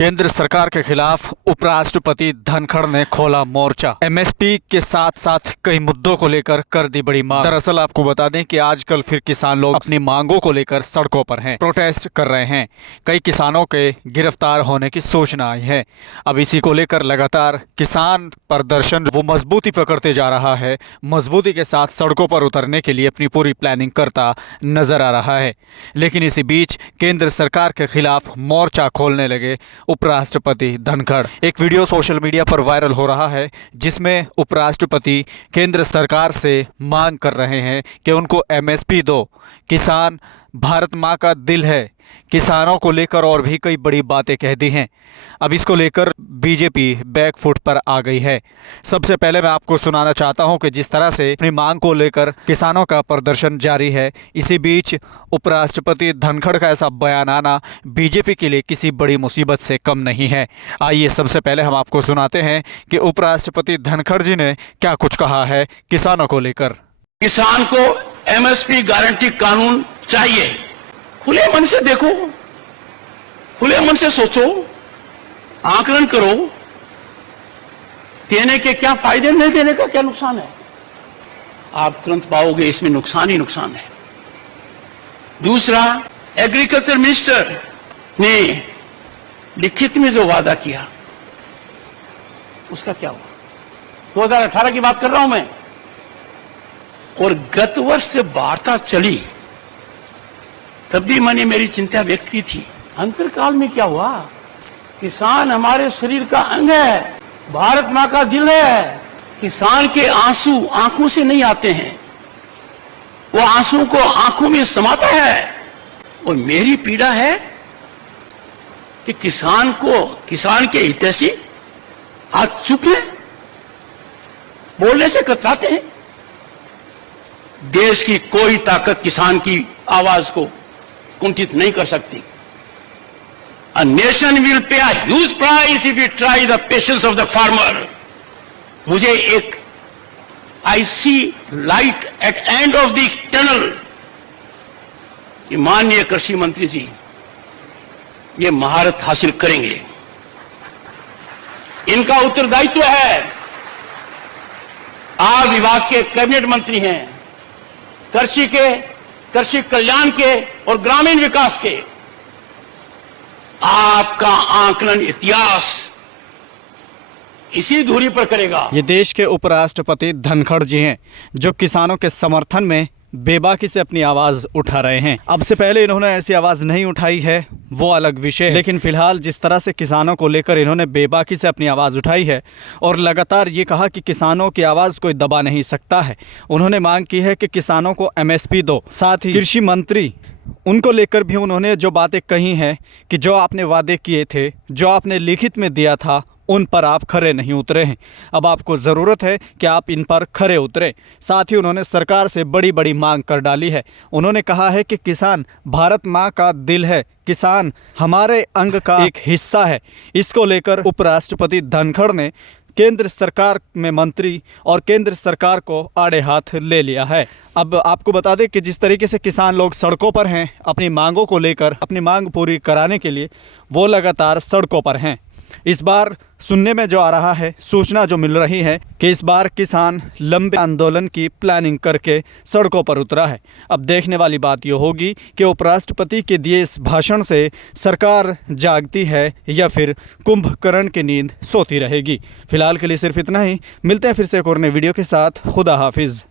केंद्र सरकार के खिलाफ उपराष्ट्रपति धनखड़ ने खोला मोर्चा। एमएसपी के साथ साथ कई मुद्दों को लेकर कर दी बड़ी मांग। दरअसल आपको बता दें कि आजकल फिर किसान लोग अपनी मांगों को लेकर सड़कों पर हैं, प्रोटेस्ट कर रहे हैं। कई किसानों के गिरफ्तार होने की सूचना आई है। अब इसी को लेकर लगातार किसान प्रदर्शन वो मजबूती पकड़ते जा रहा है, मजबूती के साथ सड़कों पर उतरने के लिए अपनी पूरी प्लानिंग करता नजर आ रहा है। लेकिन इसी बीच केंद्र सरकार के खिलाफ मोर्चा खोलने लगे उपराष्ट्रपति धनखड़। एक वीडियो सोशल मीडिया पर वायरल हो रहा है जिसमें उपराष्ट्रपति केंद्र सरकार से मांग कर रहे हैं कि उनको एमएसपी दो। किसान भारत माँ का दिल है। किसानों को लेकर और भी कई बड़ी बातें कह दी हैं। अब इसको लेकर बीजेपी बैकफुट पर आ गई है। सबसे पहले मैं आपको सुनाना चाहता हूं कि जिस तरह से अपनी मांग को लेकर किसानों का प्रदर्शन जारी है, इसी बीच उपराष्ट्रपति धनखड़ का ऐसा बयान आना बीजेपी के लिए किसी बड़ी मुसीबत से कम नहीं है। आइए सबसे पहले हम आपको सुनाते हैं कि उपराष्ट्रपति धनखड़ जी ने क्या कुछ कहा है किसानों को लेकर। किसान को एमएसपी गारंटी कानून चाहिए। खुले मन से देखो, खुले मन से सोचो, आकलन करो, देने के क्या फायदे, नहीं देने का क्या नुकसान है। आप तुरंत पाओगे इसमें नुकसान ही नुकसान है। दूसरा, एग्रीकल्चर मिनिस्टर ने लिखित में जो वादा किया उसका क्या हुआ। 2018 की बात कर रहा हूं मैं, और गत वर्ष से वार्ता चली तब भी मैंने मेरी चिंता व्यक्त की थी। अंतरकाल में क्या हुआ। किसान हमारे शरीर का अंग है, भारत मां का दिल है। किसान के आंसू आंखों से नहीं आते हैं, वो आंसू को आंखों में समाता है। और मेरी पीड़ा है कि किसान के हितैषी आज चुप है, बोलने से कतराते हैं। देश की कोई ताकत किसान की आवाज को कुंठित नहीं कर सकती। A nation will pay a huge price if we try the patience of the farmer. मुझे एक I see light at end of the tunnel कि माननीय कृषि मंत्री जी ये महारत हासिल करेंगे। इनका उत्तरदायित्व है। आप विभाग के कैबिनेट मंत्री हैं, कृषि कल्याण के और ग्रामीण विकास के। आपका आकलन इतिहास इसी दूरी पर करेगा। ये देश के उपराष्ट्रपति धनखड़ जी हैं जो किसानों के समर्थन में बेबाकी से अपनी आवाज उठा रहे हैं। अब से पहले इन्होंने ऐसी आवाज नहीं उठाई है, वो अलग विषय है। लेकिन फिलहाल जिस तरह से किसानों को लेकर इन्होंने बेबाकी से अपनी आवाज उठाई है और लगातार ये कहा कि किसानों की आवाज कोई दबा नहीं सकता है। उन्होंने मांग की है कि किसानों को एमएसपी दो। साथ ही कृषि मंत्री उनको लेकर भी उन्होंने जो बातें कही हैं कि जो आपने वादे किए थे, जो आपने लिखित में दिया था, उन पर आप खरे नहीं उतरे हैं। अब आपको ज़रूरत है कि आप इन पर खरे उतरें। साथ ही उन्होंने सरकार से बड़ी बड़ी मांग कर डाली है। उन्होंने कहा है कि किसान भारत माँ का दिल है, किसान हमारे अंग का एक हिस्सा है। इसको लेकर उपराष्ट्रपति धनखड़ ने केंद्र सरकार में मंत्री और केंद्र सरकार को आड़े हाथ ले लिया है। अब आपको बता दें कि जिस तरीके से किसान लोग सड़कों पर हैं अपनी मांगों को लेकर, अपनी मांग पूरी कराने के लिए, वो लगातार सड़कों पर हैं। इस बार सुनने में जो आ रहा है, सूचना जो मिल रही है कि इस बार किसान लंबे आंदोलन की प्लानिंग करके सड़कों पर उतरा है। अब देखने वाली बात ये होगी कि उपराष्ट्रपति के दिए इस भाषण से सरकार जागती है या फिर कुंभकर्ण की नींद सोती रहेगी। फिलहाल के लिए सिर्फ इतना ही। मिलते हैं फिर से एक और नए वीडियो के साथ। खुदा हाफिज़।